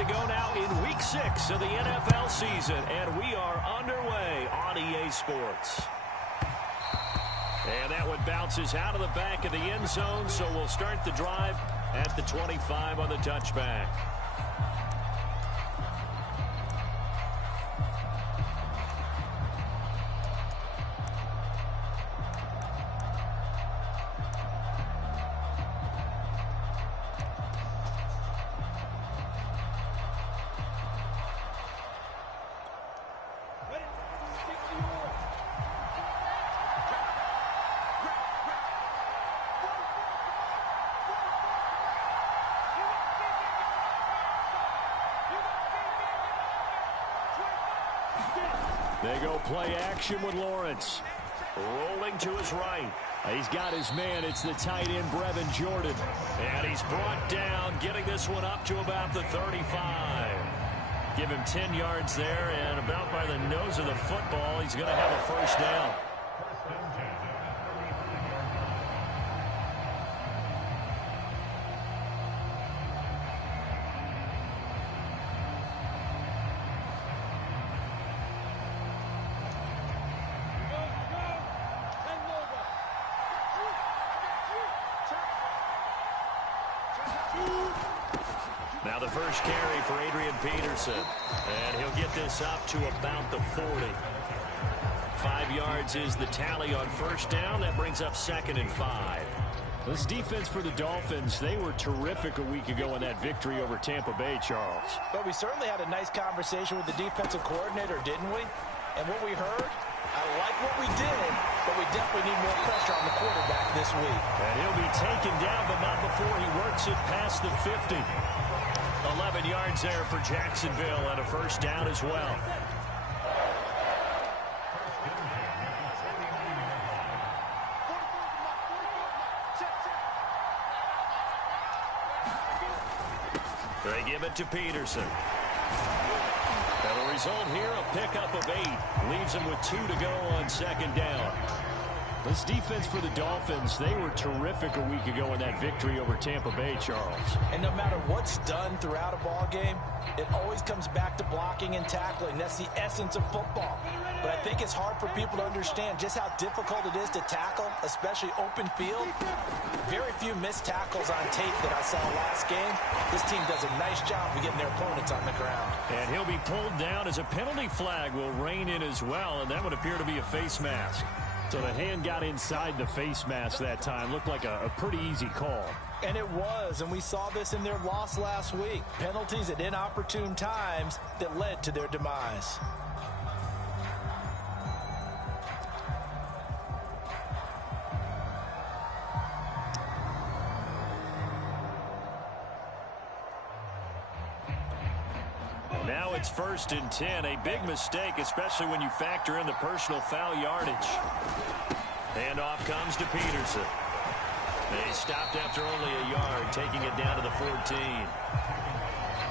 to go now in Week 6 of the NFL season, and we are underway on EA Sports. And that one bounces out of the back of the end zone, so we'll start the drive at the 25 on the touchback. They go play action with Lawrence. Rolling to his right. He's got his man. It's the tight end, Brevin Jordan. And he's brought down, getting this one up to about the 35. Give him 10 yards there, and about by the nose of the football, he's going to have a first down. Now the first carry for Adrian Peterson. And he'll get this up to about the 40. 5 yards is the tally on first down. That brings up 2nd and 5. This defense for the Dolphins, they were terrific a week ago in that victory over Tampa Bay, Charles. But we certainly had a nice conversation with the defensive coordinator, didn't we? And what we heard, I like what we did, but we definitely need more pressure on the quarterback this week. And he'll be taken down, but not before he works it past the 50. 11 yards there for Jacksonville and a first down as well. They give it to Peterson. And the result here, a pickup of 8. Leaves him with 2 to go on 2nd down. This defense for the Dolphins, they were terrific a week ago in that victory over Tampa Bay, Charles. And no matter what's done throughout a ball game, it always comes back to blocking and tackling. That's the essence of football. But I think it's hard for people to understand just how difficult it is to tackle, especially open field. Very few missed tackles on tape that I saw last game. This team does a nice job of getting their opponents on the ground. And he'll be pulled down as a penalty flag will rein in as well, and that would appear to be a face mask. So the hand got inside the face mask that time. Looked like a pretty easy call. And it was, and we saw this in their loss last week. Penalties at inopportune times that led to their demise. Now it's 1st and 10. A big mistake, especially when you factor in the personal foul yardage. And off comes to Peterson. They stopped after only a yard, taking it down to the 14.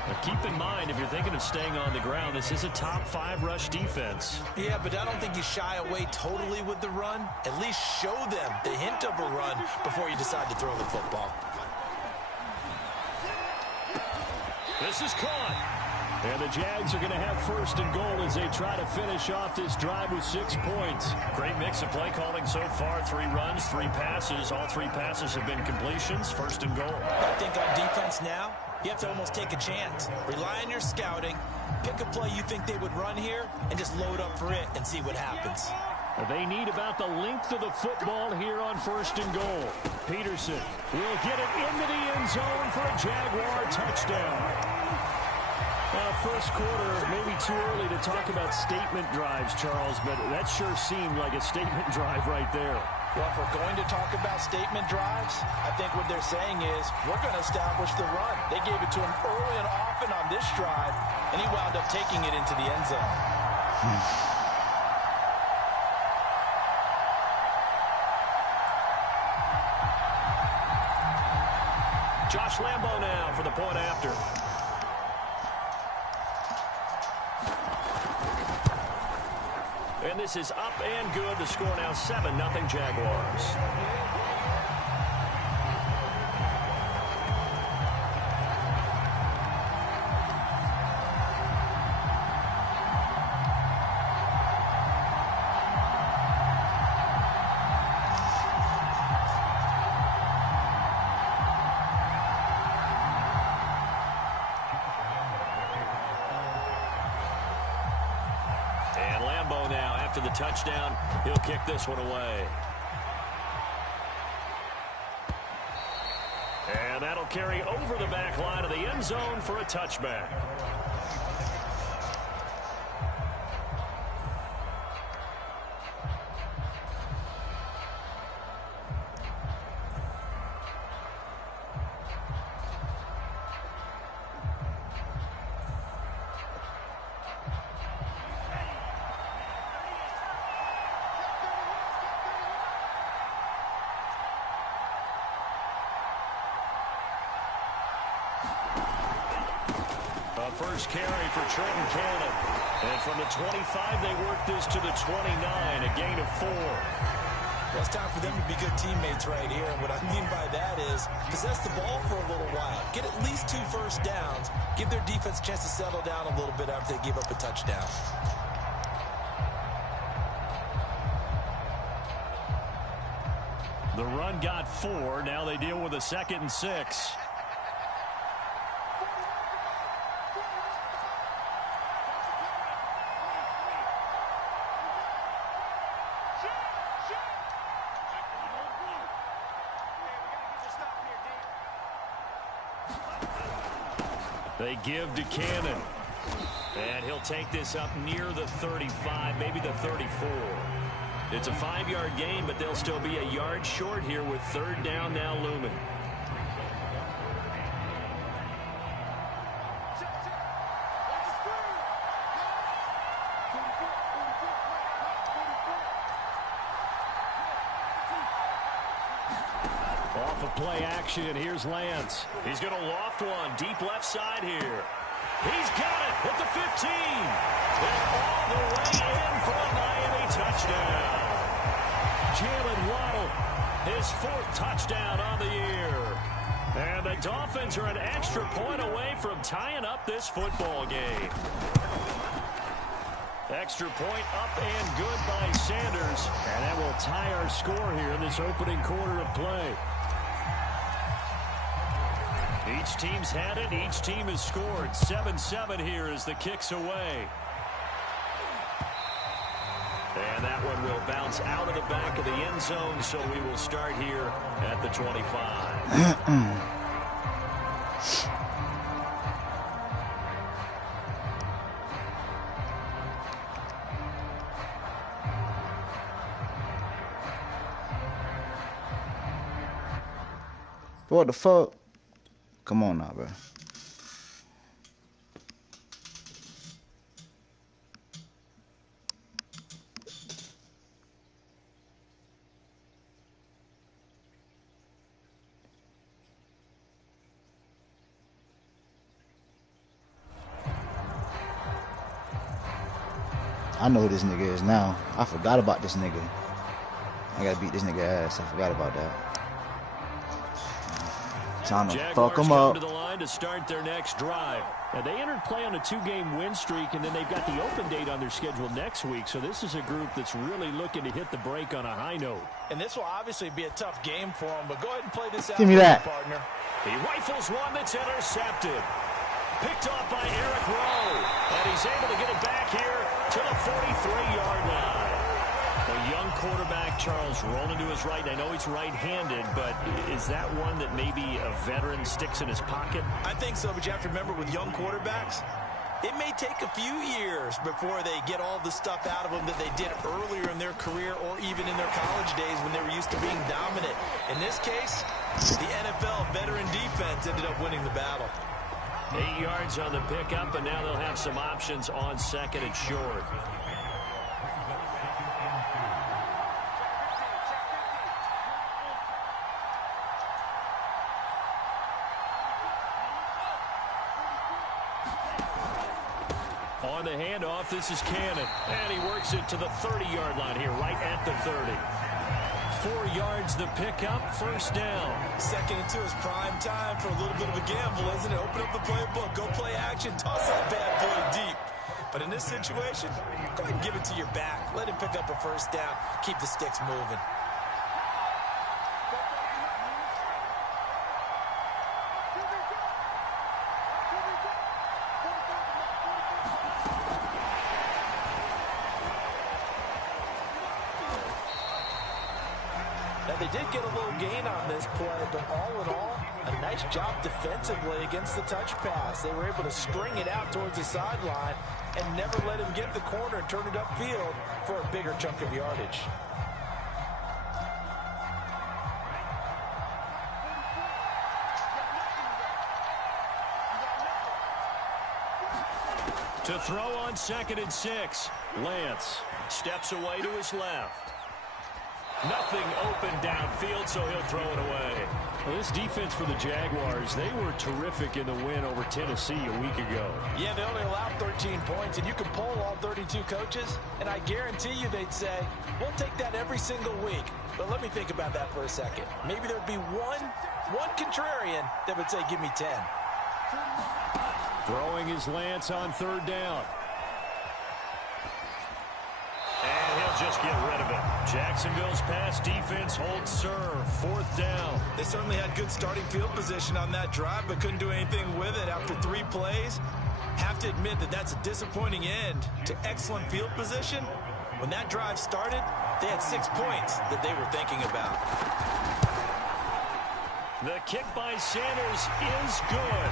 But keep in mind, if you're thinking of staying on the ground, this is a top 5 rush defense. Yeah, but I don't think you shy away totally with the run. At least show them the hint of a run before you decide to throw the football. This is caught. And the Jags are going to have 1st and goal as they try to finish off this drive with 6 points. Great mix of play calling so far. 3 runs, 3 passes. All 3 passes have been completions. 1st and goal. I think on defense now, you have to almost take a chance. Rely on your scouting. Pick a play you think they would run here and just load up for it and see what happens. They need about the length of the football here on 1st and goal. Peterson will get it into the end zone for a Jaguar touchdown. First quarter, maybe too early to talk about statement drives, Charles, but that sure seemed like a statement drive right there. Well, if we're going to talk about statement drives, I think what they're saying is we're going to establish the run. They gave it to him early and often on this drive, and he wound up taking it into the end zone. Josh Lambo now for the point after. And this is up and good. The score now 7-0 Jaguars. after the touchdown. He'll kick this one away. And that'll carry over the back line of the end zone for a touchback. First carry for Trenton Cannon. And from the 25, they work this to the 29, a gain of 4. Well, it's time for them to be good teammates right here. And what I mean by that is possess the ball for a little while. Get at least 2 first downs. Give their defense a chance to settle down a little bit after they give up a touchdown. The run got 4. Now they deal with a 2nd and 6. They give to Cannon. And he'll take this up near the 35, maybe the 34. It's a 5-yard gain, but they'll still be a yard short here with 3rd down now looming. Off of play action, here's Lance. He's going to loft one deep left side here. He's got it at the 15. And all the way in for a Miami touchdown. Jalen Waddle, his 4th touchdown on the year. And the Dolphins are an extra point away from tying up this football game. Extra point up and good by Sanders. And that will tie our score here in this opening quarter of play. Each team's had it. Each team has scored. 7-7 here as the kick's away. And that one will bounce out of the back of the end zone, so we will start here at the 25. What the fuck? Come on now, bro. I know who this nigga is now. I forgot about this nigga. I gotta beat this nigga ass. I forgot about that. Time to fuck them up. To the line to start their next drive. Now, they entered play on a 2-game win streak, and then they've got the open date on their schedule next week. So this is a group that's really looking to hit the break on a high note. And this will obviously be a tough game for them, but go ahead and play this out. Give me that. Partner. He rifles one that's intercepted. Picked off by Eric Rowe. And he's able to get it back here to the 43-yard line. A young quarterback, Charles, rolling to his right. I know he's right-handed, but is that one that maybe a veteran sticks in his pocket? I think so, but you have to remember with young quarterbacks, it may take a few years before they get all the stuff out of them that they did earlier in their career or even in their college days when they were used to being dominant. In this case, the NFL veteran defense ended up winning the battle. 8 yards on the pickup, and now they'll have some options on 2nd and short. On the handoff, this is Cannon. And he works it to the 30-yard line here, right at the 30. 4 yards the pickup, 1st down. 2nd and 2 is prime time for a little bit of a gamble, isn't it? Open up the playbook, go play action, toss that bad boy deep. But in this situation, go ahead and give it to your back. Let him pick up a 1st down. Keep the sticks moving. they did get a little gain on this play, but all in all, a nice job defensively against the touch pass. They were able to string it out towards the sideline and never let him get the corner and turn it upfield for a bigger chunk of yardage. To throw on 2nd and 6. Lance steps away to his left. Nothing open downfield, so he'll throw it away. Well, this defense for the Jaguars, they were terrific in the win over Tennessee a week ago. Yeah, they only allowed 13 points, and you can poll all 32 coaches, and I guarantee you they'd say, we'll take that every single week. But let me think about that for a second. Maybe there'd be one contrarian that would say, give me 10. Throwing is Lance on 3rd down. And he'll just get rid of it. Jacksonville's pass defense holds serve. 4th down. They certainly had good starting field position on that drive, but couldn't do anything with it after 3 plays. Have to admit that that's a disappointing end to excellent field position. When that drive started, they had 6 points that they were thinking about. The kick by Sanders is good.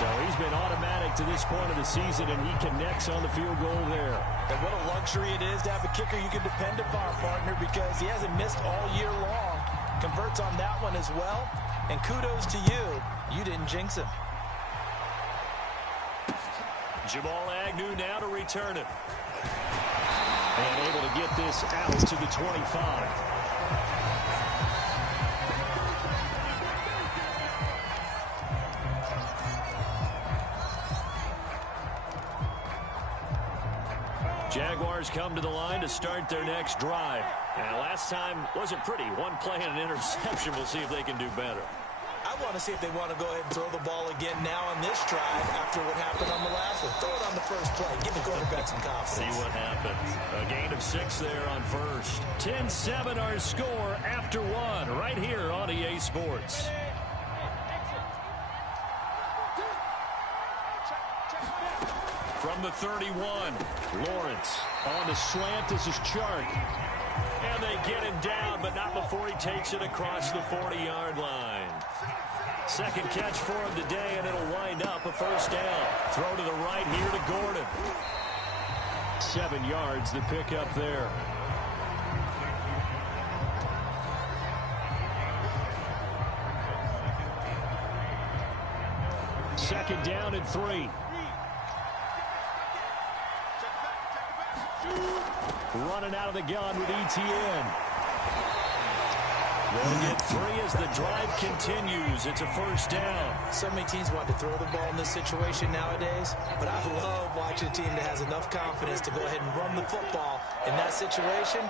So he's been automatic to this point of the season, and he connects on the field goal there. And what a luxury it is to have a kicker you can depend upon, partner, because he hasn't missed all year long. Converts on that one as well. And kudos to you. You didn't jinx him. Jamal Agnew now to return it. And able to get this out to the 25. Jaguars come to the line to start their next drive. And last time wasn't pretty. 1 play and an interception. We'll see if they can do better. I want to see if they want to go ahead and throw the ball again now on this drive after what happened on the last one. Throw it on the first play. Give the quarterback some confidence. See what happens. A gain of 6 there on first. 10-7 our score after 1 right here on EA Sports. From the 31, Lawrence on the slant. This is Chark. And they get him down, but not before he takes it across the 40-yard line. Second catch for him today, and it'll wind up a first down. Throw to the right here to Gordon. 7 yards, the pickup there. Second down and 3. Running out of the gun with ETN. They'll get 3 as the drive continues. It's a first down. So many teams want to throw the ball in this situation nowadays, but I love watching a team that has enough confidence to go ahead and run the football. In that situation,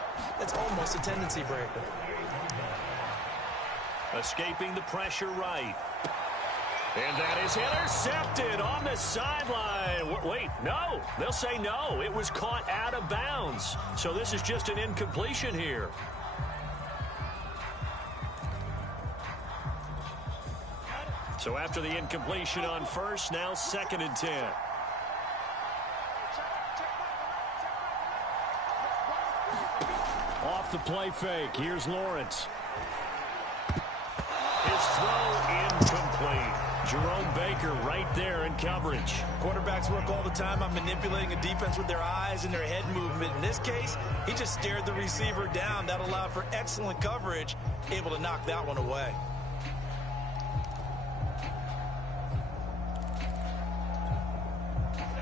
that's almost a tendency breaker. Escaping the pressure right. And that is intercepted on the sideline. Wait, no. They'll say no. It was caught out of bounds. So this is just an incompletion here. So after the incompletion on first, now 2nd and 10. Off the play fake. Here's Lawrence. His throw incomplete. Jerome Baker right there in coverage. Quarterbacks work all the time on manipulating a defense with their eyes and their head movement. In this case, he just stared the receiver down. That allowed for excellent coverage, able to knock that one away.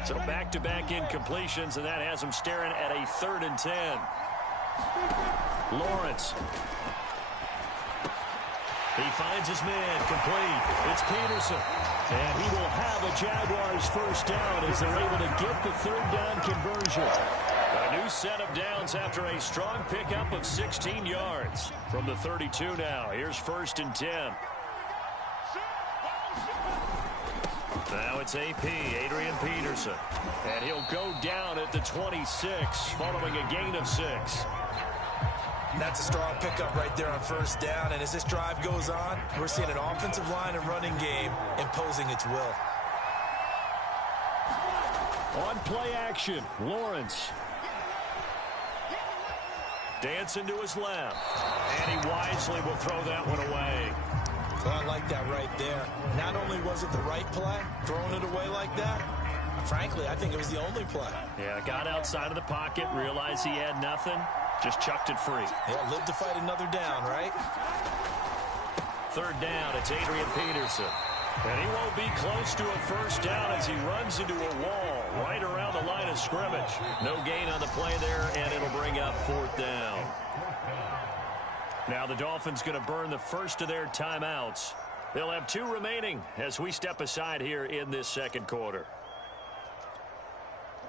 So back-to-back incompletions, and that has him staring at a 3rd and 10. Lawrence. He finds his man complete. It's Peterson. And he will have a Jaguars first down as they're able to get the 3rd down conversion. A new set of downs after a strong pickup of 16 yards. From the 32 now, here's 1st and 10. Now it's AP, Adrian Peterson. And he'll go down at the 26, following a gain of 6. That's a strong pickup right there on first down. And as this drive goes on, we're seeing an offensive line and running game imposing its will. On play action, Lawrence. Dancing to his left. And he wisely will throw that one away. Well, I like that right there. Not only was it the right play, throwing it away like that, frankly, I think it was the only play. Yeah, got outside of the pocket, realized he had nothing, just chucked it free. Yeah, live to fight another down, right? Third down, it's Adrian Peterson. And he won't be close to a first down as he runs into a wall right around the line of scrimmage. No gain on the play there, and it'll bring up fourth down. Now the Dolphins going to burn the first of their timeouts. They'll have 2 remaining as we step aside here in this second quarter.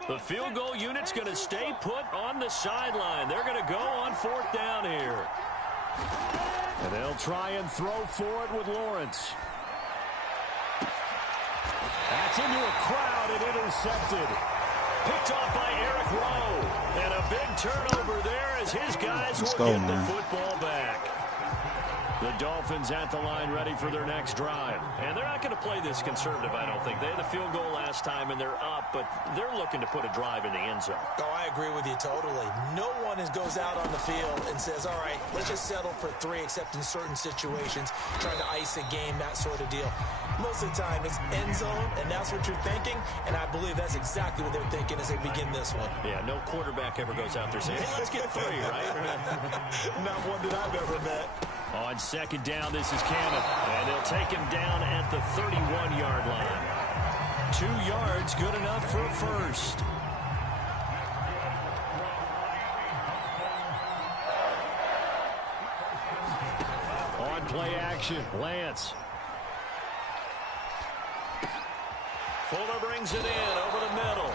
The field goal unit's going to stay put on the sideline. They're going to go on fourth down here. And they'll try and throw for it with Lawrence. That's into a crowd and intercepted. Picked off by Eric Rowe. And a big turnover there as his guys will get the football back. The Dolphins at the line ready for their next drive. And they're not going to play this conservative, I don't think. They had a field goal last time, and they're up, but they're looking to put a drive in the end zone. Oh, I agree with you totally. No one goes out on the field and says, all right, let's just settle for 3, except in certain situations, trying to ice a game, that sort of deal. Most of the time, it's end zone, and that's what you're thinking, and I believe that's exactly what they're thinking as they begin this one. Yeah, no quarterback ever goes out there saying, hey, let's get 3, right? Not one that I've ever met. On second down, this is Cannon, and they'll take him down at the 31-yard line. 2 yards, good enough for a first. On play action, Lance. Fuller brings it in over the middle.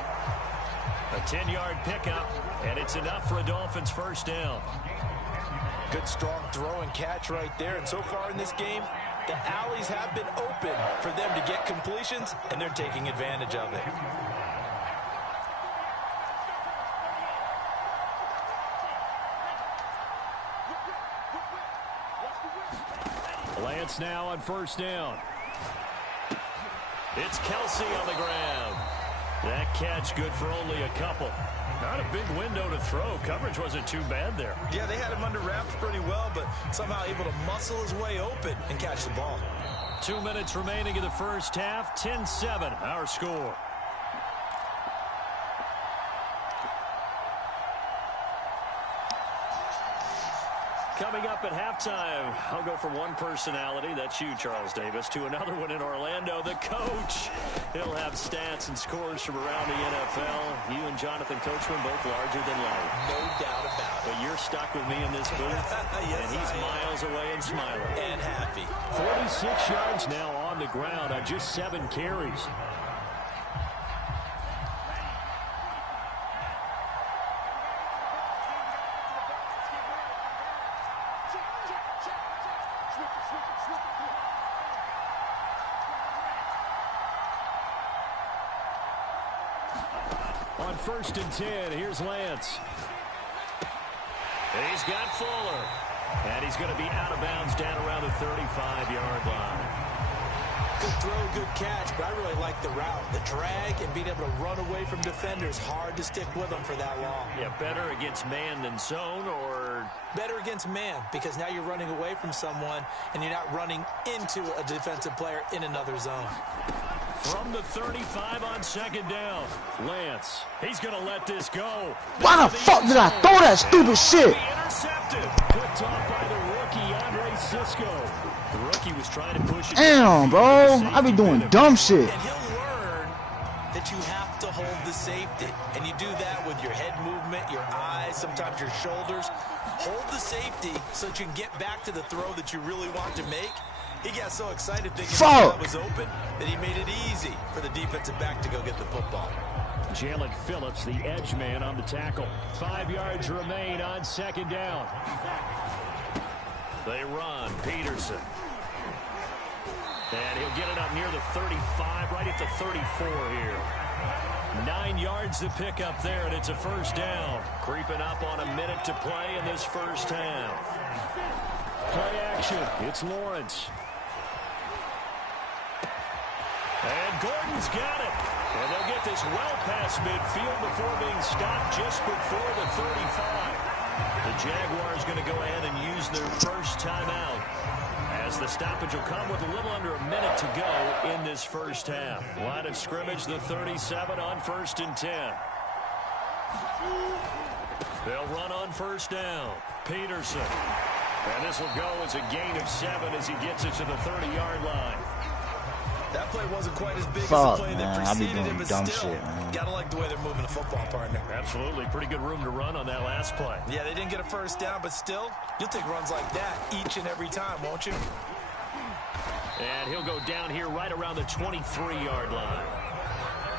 A 10-yard pickup, and it's enough for a Dolphins first down. Good, strong throw and catch right there. And so far in this game, the alleys have been open for them to get completions, and they're taking advantage of it. Lance now on first down. It's Kelsey on the ground. That catch good for only a couple. Not a big window to throw. Coverage wasn't too bad there. Yeah, they had him under wraps pretty well, but somehow able to muscle his way open and catch the ball. 2 minutes remaining in the first half. 10-7, our score. Coming up at halftime, I'll go from one personality, that's you, Charles Davis, to another one in Orlando, the coach. He'll have stats and scores from around the NFL. You and Jonathan Coachman both larger than life. No doubt about it. But you're stuck with me in this booth, yes, and he's miles away and smiling. And happy. 46 yards now on the ground on just 7 carries. On 1st and 10, here's Lance. He's got Fuller. And he's going to be out of bounds down around the 35-yard line. Good throw, good catch, but I really like the route. The drag and being able to run away from defenders. Hard to stick with them for that long. Yeah, better against man than zone, or? Better against man, because now you're running away from someone and you're not running into a defensive player in another zone. From the 35 on second down, Lance. He's going to let this go. Why the fuck did I throw that stupid shit? Intercepted. Picked off by the rookie, Andre Sisco. The rookie was trying to push it. Damn, bro. I be doing dumb shit. And he'll learn that you have to hold the safety. And you do that with your head movement, your eyes, sometimes your shoulders. Hold the safety so that you can get back to the throw that you really want to make. He got so excited thinking that was open that he made it easy for the defensive back to go get the football. Jalen Phillips, the edge man on the tackle. 5 yards remain on second down. They run. Peterson. And he'll get it up near the 35, right at the 34 here. 9 yards to pick up there, and it's a first down. Creeping up on a minute to play in this first half. Play action. It's Lawrence. And Gordon's got it. And they'll get this well past midfield before being stopped just before the 35. The Jaguars going to go ahead and use their first timeout, as the stoppage will come with a little under a minute to go in this first half. Line of scrimmage, the 37 on 1st and 10. They'll run on first down. Peterson. And this will go as a gain of 7 as he gets it to the 30-yard line. That play wasn't quite as big as the play that preceded it, but dumb still, shit, man. Gotta like the way they're moving the football, partner. Absolutely. Pretty good room to run on that last play. Yeah, they didn't get a first down, but still, you'll take runs like that each and every time, won't you? And he'll go down here right around the 23-yard line.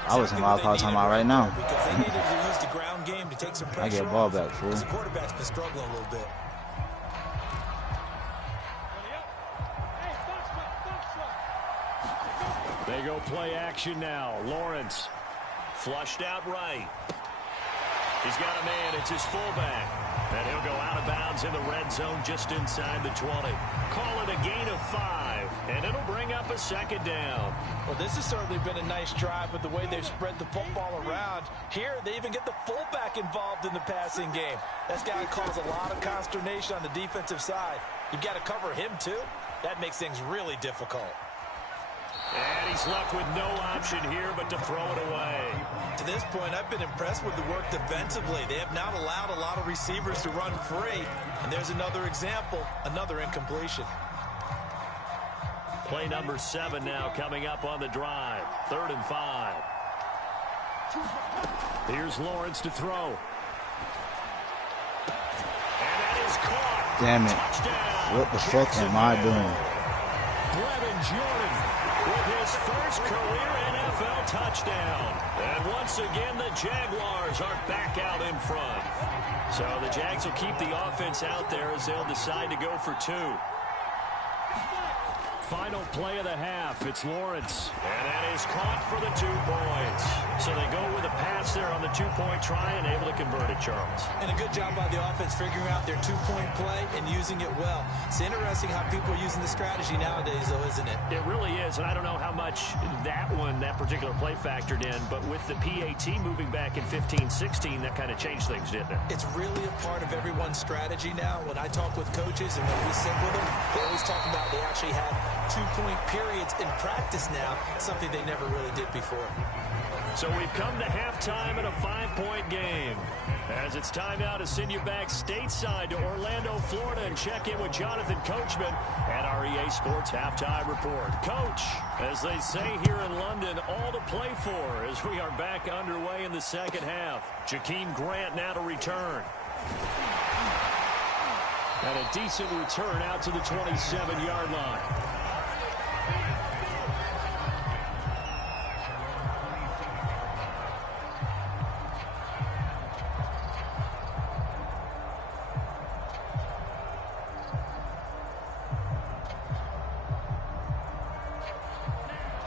I was in my car talking about right now. Because they needed to use the ground game to take some pressure. I get ball back, fool. Because the quarterback's been struggling a little bit. They go play action now. Lawrence flushed out right. He's got a man. It's his fullback. And he'll go out of bounds in the red zone just inside the 20. Call it a gain of 5. And it'll bring up a second down. Well, this has certainly been a nice drive with the way they've spread the football around. Here, they even get the fullback involved in the passing game. That's got to cause a lot of consternation on the defensive side. You've got to cover him, too. That makes things really difficult. And he's left with no option here but to throw it away. To this point, I've been impressed with the work defensively. They have not allowed a lot of receivers to run free. And there's another example, another incompletion. Play number 7 now coming up on the drive. 3rd and 5. Here's Lawrence to throw. And that is caught. Damn it. Touchdown. What the fuck am I doing? Brevin Jordan with his first career NFL touchdown. And once again, the Jaguars are back out in front. So the Jags will keep the offense out there as they'll decide to go for 2. Final play of the half. It's Lawrence. And that is caught for the 2 points. So they go with a pass there on the 2-point try and able to convert it, Charles. And a good job by the offense figuring out their 2-point play and using it well. It's interesting how people are using the strategy nowadays, though, isn't it? It really is. And I don't know how much that particular play factored in. But with the PAT moving back in 15-16, that kind of changed things, didn't it? It's really a part of everyone's strategy now. When I talk with coaches and when we sit with them, they always talk about they actually have 2-point periods in practice now, something they never really did before. So we've come to halftime in a 5-point game. As it's time now to send you back stateside to Orlando, Florida, and check in with Jonathan Coachman at our EA Sports Halftime Report. Coach, as they say here in London, all to play for as we are back underway in the second half. Jakeem Grant now to return. And a decent return out to the 27-yard line.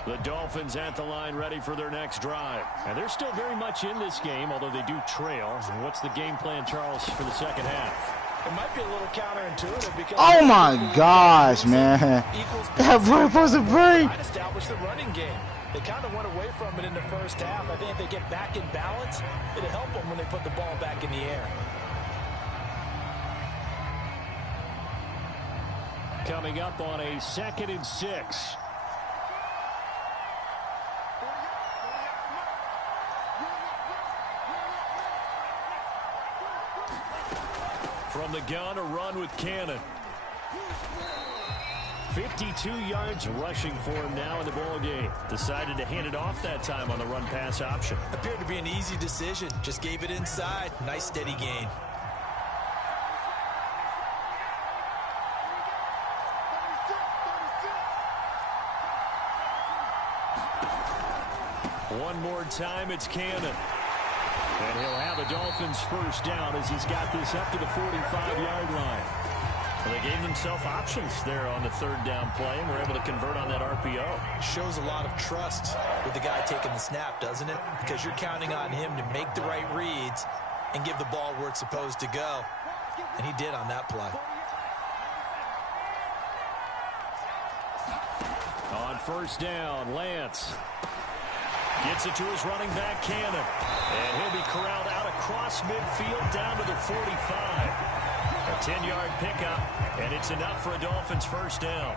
The Dolphins at the line ready for their next drive. And they're still very much in this game, although they do trail. What's the game plan, Charles, for the second half? It might be a little counterintuitive because... Oh my gosh, man. That break was a break. Might establish the running game. They kind of went away from it in the first half. I think if they get back in balance, it'll help them when they put the ball back in the air. Coming up on a 2nd and 6. From the gun, a run with Cannon. 52 yards rushing for him now in the ball game. Decided to hand it off that time on the run-pass option. Appeared to be an easy decision. Just gave it inside. Nice steady gain. One more time, it's Cannon. And he'll have a Dolphins first down as he's got this up to the 45-yard line. Well, they gave themselves options there on the 3rd down play, and were able to convert on that RPO. Shows a lot of trust with the guy taking the snap, doesn't it? Because you're counting on him to make the right reads and give the ball where it's supposed to go. And he did on that play. On first down, Lance gets it to his running back, Cannon. And he'll be corralled out across across midfield down to the 45. A 10-yard pickup, and it's enough for a Dolphins first down.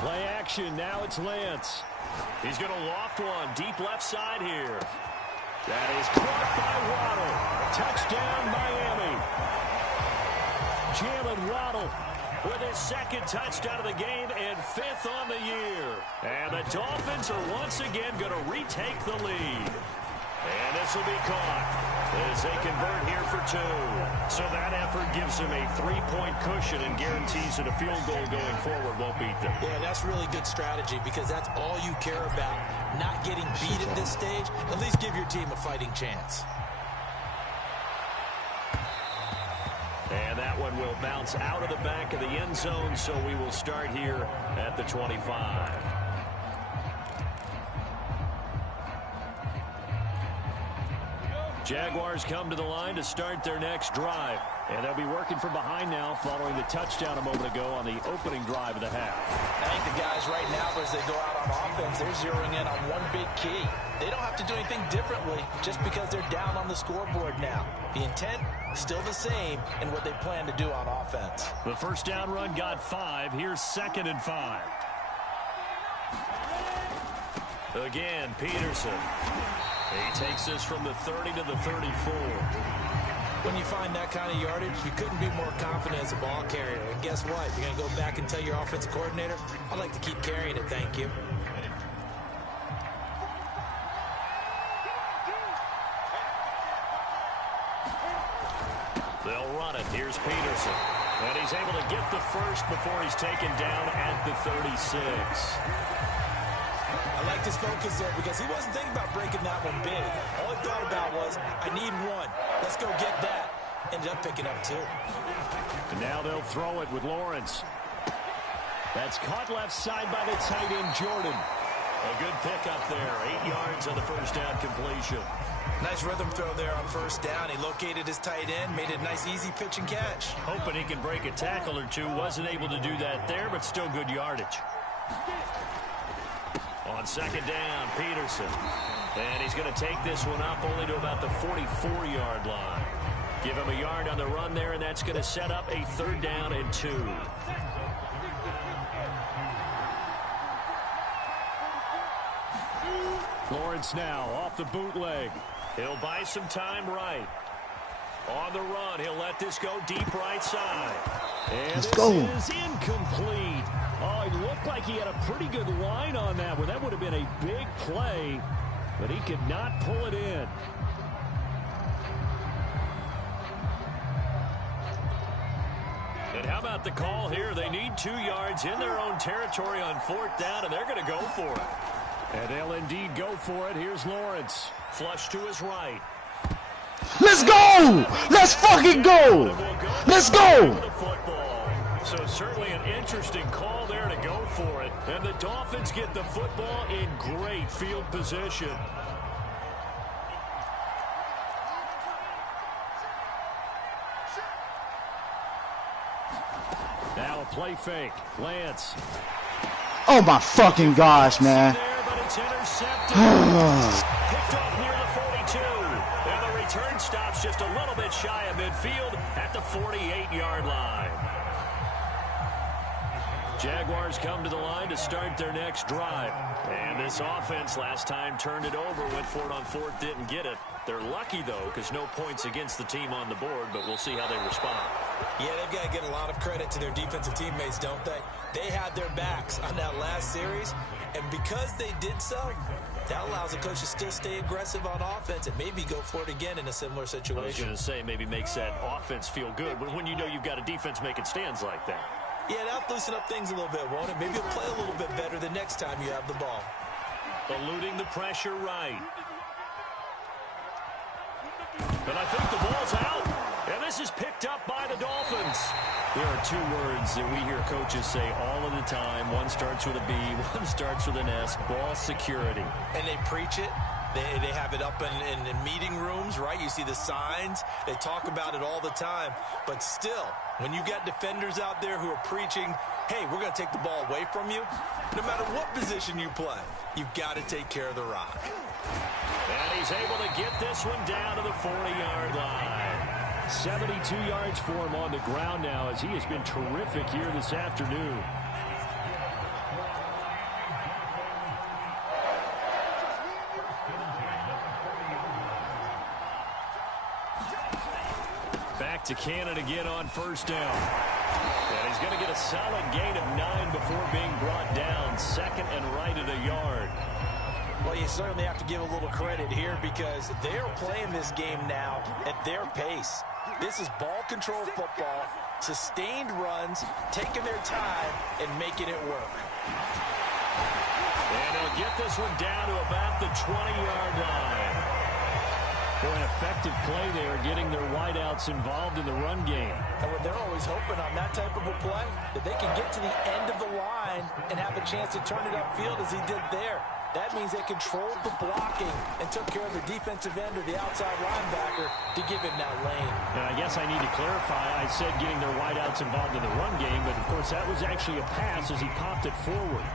Play action. Now it's Lance. He's going to loft one deep left side here. That is caught by Waddle. Touchdown, Miami. Jalen Waddle with his second touchdown of the game and 5th on the year. And the Dolphins are once again going to retake the lead. And this will be caught as they convert here for 2. So that effort gives them a 3-point cushion and guarantees that a field goal going forward won't beat them. Yeah, that's really good strategy because that's all you care about. Not getting beat at this stage. At least give your team a fighting chance. And that one will bounce out of the back of the end zone, so we will start here at the 25. Jaguars come to the line to start their next drive. And they'll be working from behind now following the touchdown a moment ago on the opening drive of the half. I think the guys right now, as they go out on offense, they're zeroing in on one big key. They don't have to do anything differently just because they're down on the scoreboard now. The intent still the same in what they plan to do on offense. The first down run got 5. Here's 2nd and 5. Again, Peterson. He takes this from the 30 to the 34. When you find that kind of yardage, you couldn't be more confident as a ball carrier. And guess what? You're going to go back and tell your offensive coordinator, I'd like to keep carrying it, thank you. They'll run it. Here's Peterson. And he's able to get the first before he's taken down at the 36. I liked his focus there because he wasn't thinking about breaking that one big. All he thought about was, I need one. Let's go get that. Ended up picking up 2. And now they'll throw it with Lawrence. That's caught left side by the tight end, Jordan. A good pickup there. 8 yards on the first down completion. Nice rhythm throw there on first down. He located his tight end, made it a nice, easy pitch and catch. Hoping he can break a tackle or two. Wasn't able to do that there, but still good yardage. On second down, Peterson. And he's going to take this one up only to about the 44-yard line. Give him a yard on the run there, and that's going to set up a 3rd down and 2. Lawrence now off the bootleg. He'll buy some time right. On the run, he'll let this go deep right side. And Let's this go. is incomplete. Oh, it looked like he had a pretty good line on that one. That would have been a big play, but he could not pull it in. And how about the call here? They need 2 yards in their own territory on 4th down, and they're going to go for it. And they'll indeed go for it. Here's Lawrence. Flush to his right. Let's go! Let's fucking go! Let's go! So certainly an interesting call there to go for it. And the Dolphins get the football in great field position. Now a play fake. Lance. Oh my fucking gosh, man. There, but it's intercepted. Picked off near the 42. And the return stops just a little bit shy of midfield at the 48-yard line. Jaguars come to the line to start their next drive. And this offense last time turned it over, went for it on 4th, didn't get it. They're lucky, though, because no points against the team on the board, but we'll see how they respond. Yeah, they've got to get a lot of credit to their defensive teammates, don't they? They had their backs on that last series, and because they did so, that allows the coach to still stay aggressive on offense and maybe go for it again in a similar situation. I was going to say maybe makes that offense feel good, but when you know you've got a defense making stands like that. Yeah, that'll loosen up things a little bit, won't it? Maybe you'll play a little bit better the next time you have the ball. Eluding the pressure right. And I think the ball's out. And this is picked up by the Dolphins. There are 2 words that we hear coaches say all of the time. One starts with a B, one starts with an S. Ball security. And they preach it. They have it up in meeting rooms, right? You see the signs. They talk about it all the time. But still, when you got defenders out there who are preaching hey, we're going to take the ball away from you. No matter what position you play, you've got to take care of the rock. And he's able to get this one down to the 40-yard line. 72 yards for him on the ground now as he has been terrific here this afternoon. Back to Cannon again on first down. And he's going to get a solid gain of 9 before being brought down. Second and right at a yard. Well, you certainly have to give a little credit here because they're playing this game now at their pace. This is ball control football, sustained runs, taking their time, and making it work. And they'll get this one down to about the 20-yard line. For an effective play there, getting their wideouts involved in the run game. And what they're always hoping on that type of a play, that they can get to the end of the line and have a chance to turn it upfield as he did there. That means they controlled the blocking and took care of the defensive end or the outside linebacker to give him that lane. And I guess I need to clarify. I said getting their wideouts involved in the run game, but of course that was actually a pass as he popped it forward.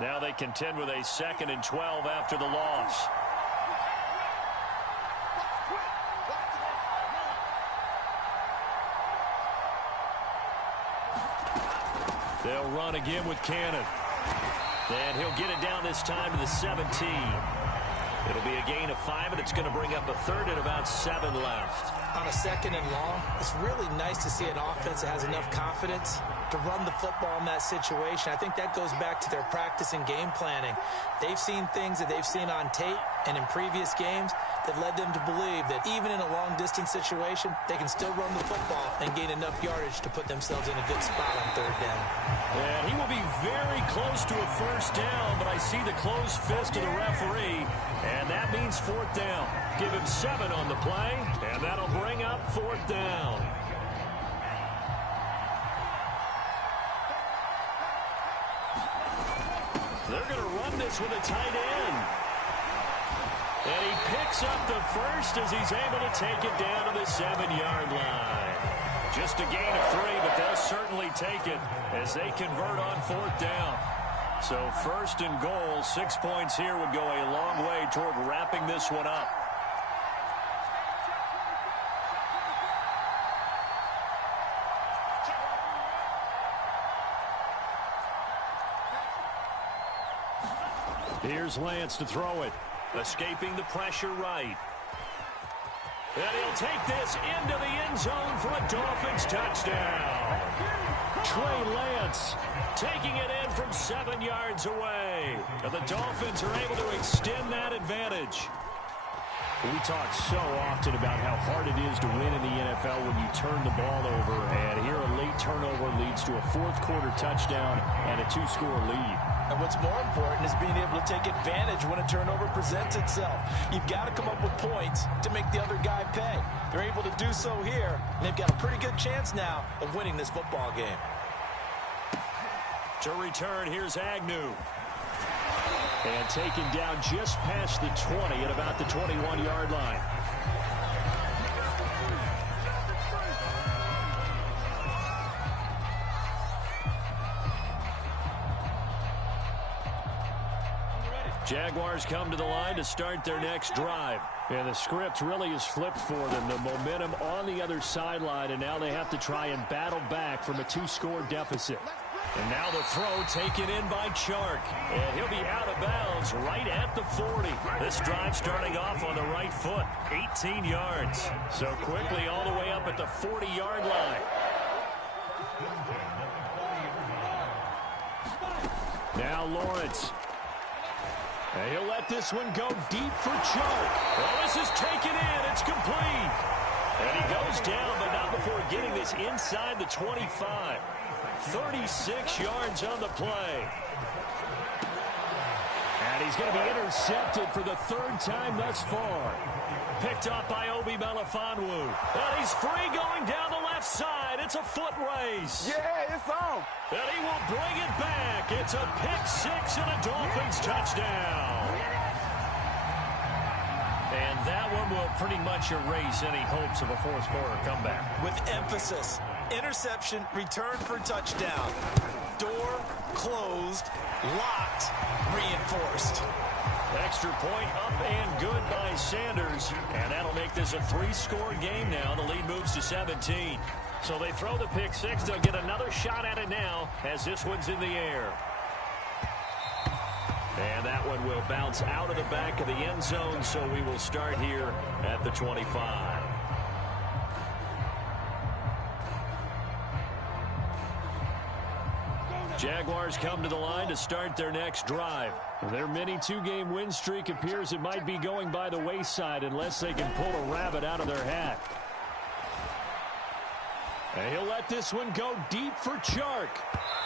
Now they contend with a 2nd and 12 after the loss. They'll run again with Cannon. And he'll get it down this time to the 17. It'll be a gain of 5, and it's going to bring up a 3rd and about 7 left. On a 2nd and long, it's really nice to see an offense that has enough confidence to run the football in that situation. I think that goes back to their practice and game planning. They've seen things that they've seen on tape and in previous games that led them to believe that even in a long-distance situation, they can still run the football and gain enough yardage to put themselves in a good spot on 3rd down. And he will be very close to a 1st down, but I see the closed fist of the referee, and that means 4th down. Give him 7 on the play, and that'll bring up 4th down. They're going to run this with a tight end. And he picks up the 1st as he's able to take it down to the 7-yard line. Just a gain of 3, but they'll certainly take it as they convert on 4th down. So 1st and goal, 6 points here would go a long way toward wrapping this one up. Here's Lance to throw it. Escaping the pressure right. And he'll take this into the end zone for a Dolphins touchdown. Trey Lance taking it in from 7 yards away. And the Dolphins are able to extend that advantage. We talk so often about how hard it is to win in the NFL when you turn the ball over. And here a late turnover leads to a 4th quarter touchdown and a 2-score lead. And what's more important is being able to take advantage when a turnover presents itself. You've got to come up with points to make the other guy pay. They're able to do so here, and they've got a pretty good chance now of winning this football game. To return, here's Agnew. And taken down just past the 20 at about the 21-yard line. Jaguars come to the line to start their next drive. And the script really is flipped for them. The momentum on the other sideline, and now they have to try and battle back from a 2-score deficit. And now the throw taken in by Chark. And he'll be out of bounds right at the 40. This drive starting off on the right foot. 18 yards. So quickly all the way up at the 40-yard line. Now Lawrence. And he'll let this one go deep for Chark. Well, this is taken in. It's complete. And he goes down, but not before getting this inside the 25. 36 yards on the play. And he's going to be intercepted for the 3rd time thus far. Picked up by Obi Melifonwu. And he's free going down the left side. It's a foot race. Yeah, it's on. And he will bring it back. It's a pick 6 and a Dolphins touchdown. And that one will pretty much erase any hopes of a fourth quarter comeback. With emphasis, interception, return for touchdown. Door closed, locked, reinforced. Extra point up and good by Sanders. And that'll make this a 3-score game now. The lead moves to 17. So they throw the pick six. They'll get another shot at it now as this one's in the air. And that one will bounce out of the back of the end zone, so we will start here at the 25. Jaguars come to the line to start their next drive. Their mini 2-game win streak appears it might be going by the wayside unless they can pull a rabbit out of their hat. And he'll let this one go deep for Chark.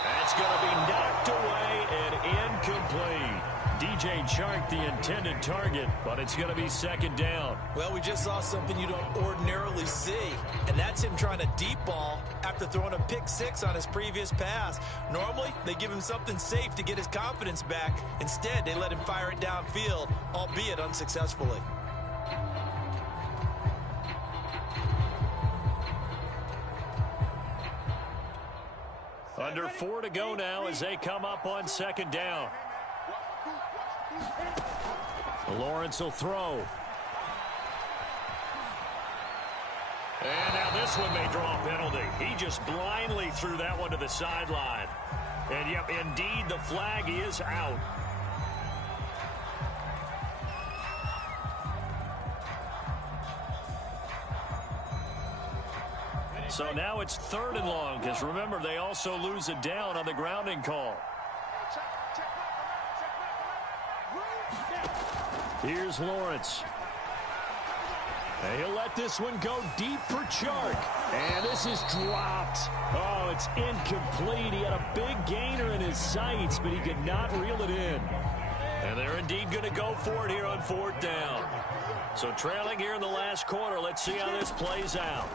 That's going to be knocked away and incomplete. DJ Chark, the intended target, but it's going to be second down. Well, we just saw something you don't ordinarily see, and that's him trying to deep ball after throwing a pick six on his previous pass. Normally, they give him something safe to get his confidence back. Instead, they let him fire it downfield, albeit unsuccessfully. Under 4 to go now as they come up on second down. Lawrence will throw. And now this one may draw a penalty. He just blindly threw that one to the sideline. And yep, indeed, the flag is out. So now it's 3rd and long, because remember, they also lose it down on the grounding call. Here's Lawrence. And he'll let this one go deep for Chark. And this is dropped. Oh, it's incomplete. He had a big gainer in his sights, but he could not reel it in. And they're indeed going to go for it here on 4th down. So trailing here in the last quarter, let's see how this plays out.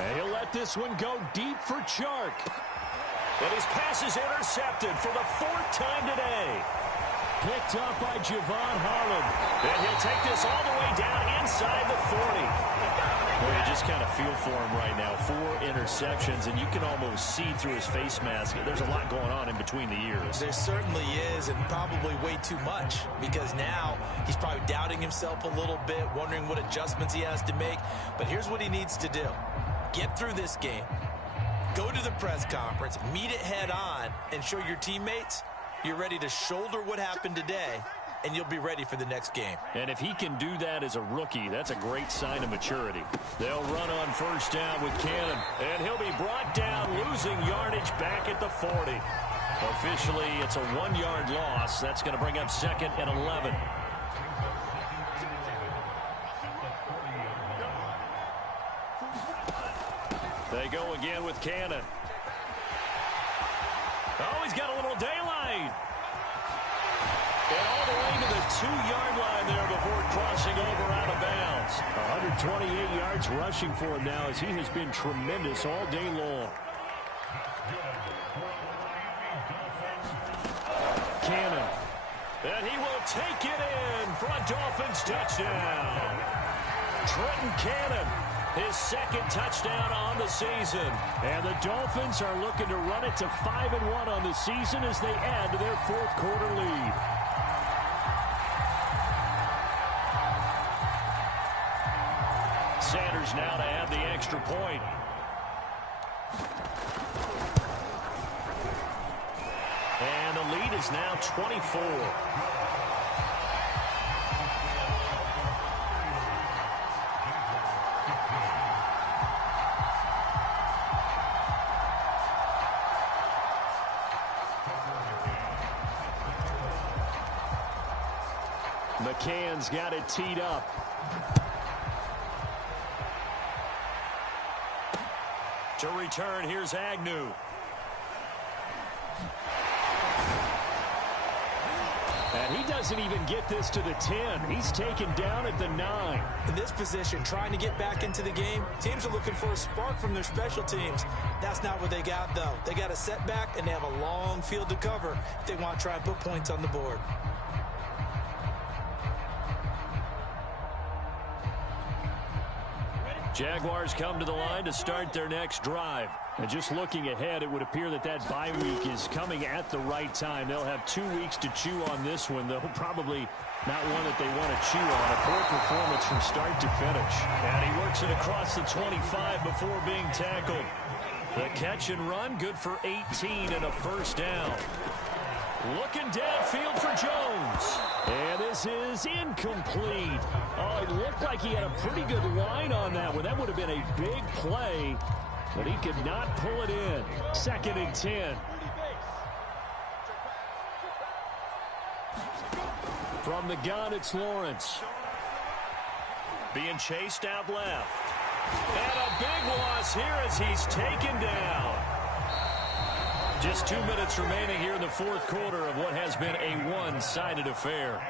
And he'll let this one go deep for Chark. And his pass is intercepted for the 4th time today. Picked up by Javon Harlan. And he'll take this all the way down inside the 40. Well, you just kind of feel for him right now. 4 interceptions, and you can almost see through his face mask. There's a lot going on in between the ears. There certainly is, and probably way too much, because now he's probably doubting himself a little bit, wondering what adjustments he has to make. But here's what he needs to do. Get through this game. Go to the press conference, meet it head on, and show your teammates you're ready to shoulder what happened today, and you'll be ready for the next game. And if he can do that as a rookie, that's a great sign of maturity. They'll run on 1st down with Cannon, and he'll be brought down, losing yardage back at the 40. Officially, it's a 1-yard loss. That's going to bring up 2nd and 11. They go again with Cannon. Oh, he's got a little daylight. And all the way to the 2-yard line there before crossing over out of bounds. 128 yards rushing for him now as he has been tremendous all day long. Cannon. And he will take it in for a Dolphins touchdown. Trenton Cannon. His 2nd touchdown on the season. And the Dolphins are looking to run it to 5-1 on the season as they add to their 4th quarter lead. Sanders now to add the extra point. And the lead is now 24. McCann's got it teed up. To return, here's Agnew. And he doesn't even get this to the 10. He's taken down at the 9. In this position, trying to get back into the game, teams are looking for a spark from their special teams. That's not what they got, though. They got a setback, and they have a long field to cover if they want to try and put points on the board. Jaguars come to the line to start their next drive. And just looking ahead, it would appear that that bye week is coming at the right time. They'll have 2 weeks to chew on this one, though probably not one that they want to chew on. A poor performance from start to finish. And he works it across the 25 before being tackled. The catch and run, good for 18 and a first down. Looking downfield for Jones. And this is incomplete. Oh, it looked like he had a pretty good line on that one. That would have been a big play, but he could not pull it in. 2nd and 10. From the gun, it's Lawrence. Being chased out left. And a big loss here as he's taken down. Just 2 minutes remaining here in the 4th quarter of what has been a one-sided affair.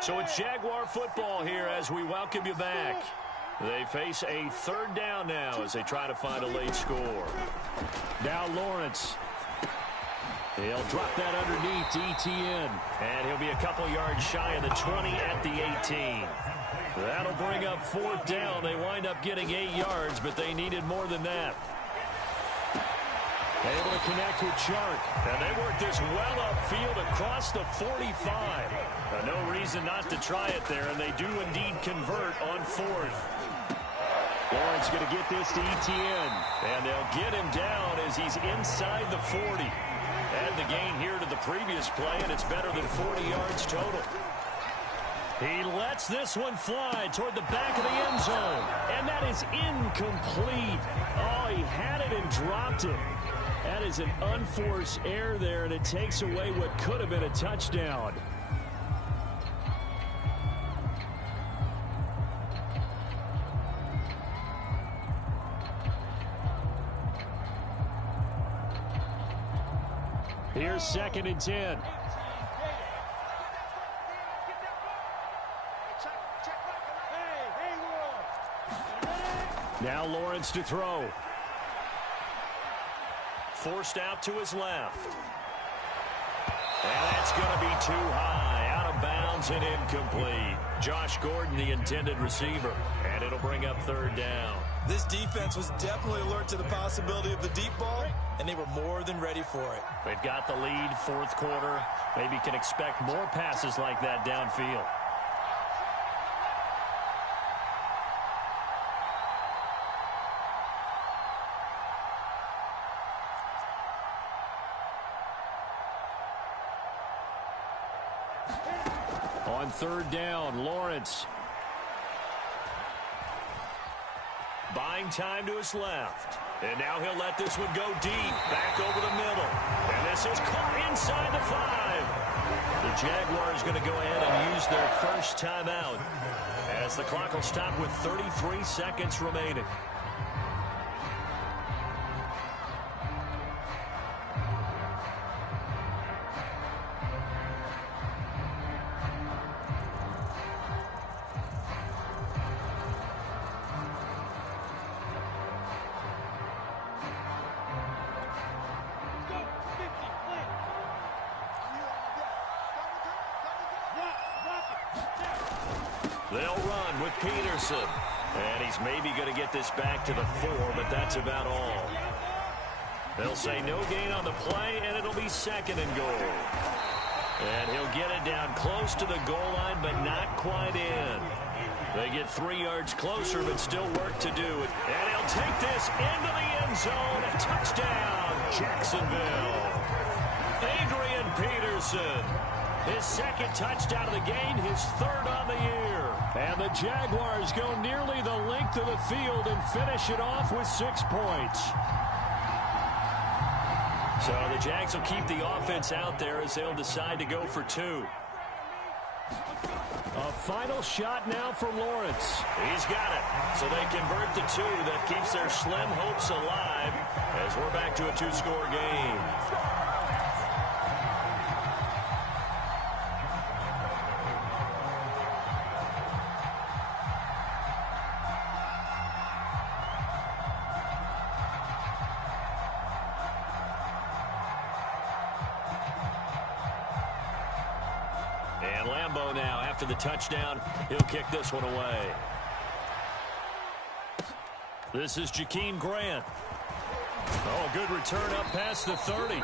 So it's Jaguar football here as we welcome you back. They face a 3rd down now as they try to find a late score. Now Lawrence. He'll drop that underneath to ETN. And he'll be a couple yards shy of the 20 at the 18. That'll bring up 4th down. They wind up getting 8 yards, but they needed more than that. Able to connect with Chark. And they work this well upfield across the 45. No reason not to try it there, and they do indeed convert on 4th. Lawrence going to get this to ETN. And they'll get him down as he's inside the 40. And the gain here to the previous play, and it's better than 40 yards total. He lets this one fly toward the back of the end zone. And that is incomplete. Oh, he had it and dropped it. That is an unforced error there, and it takes away what could have been a touchdown. Here's 2nd and 10. Now Lawrence to throw. Forced out to his left. And that's going to be too high. Out of bounds and incomplete. Josh Gordon, the intended receiver. And it'll bring up 3rd down. This defense was definitely alert to the possibility of the deep ball, and they were more than ready for it. They've got the lead, 4th quarter. Maybe can expect more passes like that downfield. On 3rd down, Lawrence. Buying time to his left. And now he'll let this one go deep. Back over the middle. And this is caught inside the 5. The Jaguars going to go ahead and use their first timeout as the clock will stop with 33 seconds remaining. They'll run with Peterson. And he's maybe going to get this back to the 4, but that's about all. They'll say no gain on the play, and it'll be 2nd and goal. And he'll get it down close to the goal line, but not quite in. They get 3 yards closer, but still work to do. And he'll take this into the end zone. A touchdown, Jacksonville. Adrian Peterson. His 2nd touchdown of the game, his 3rd on the year. And the Jaguars go nearly the length of the field and finish it off with 6 points. So the Jags will keep the offense out there as they'll decide to go for 2. A final shot now for Lawrence. He's got it. So they convert the 2. That keeps their slim hopes alive as we're back to a 2-score game. And Lambeau now, after the touchdown, he'll kick this one away. This is Jakeem Grant. Oh, good return up past the 30.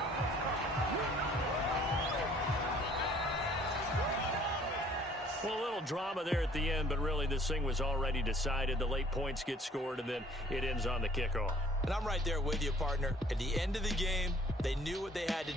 Well, a little drama there at the end, but really this thing was already decided. The late points get scored, and then it ends on the kickoff. And I'm right there with you, partner. At the end of the game, they knew what they had to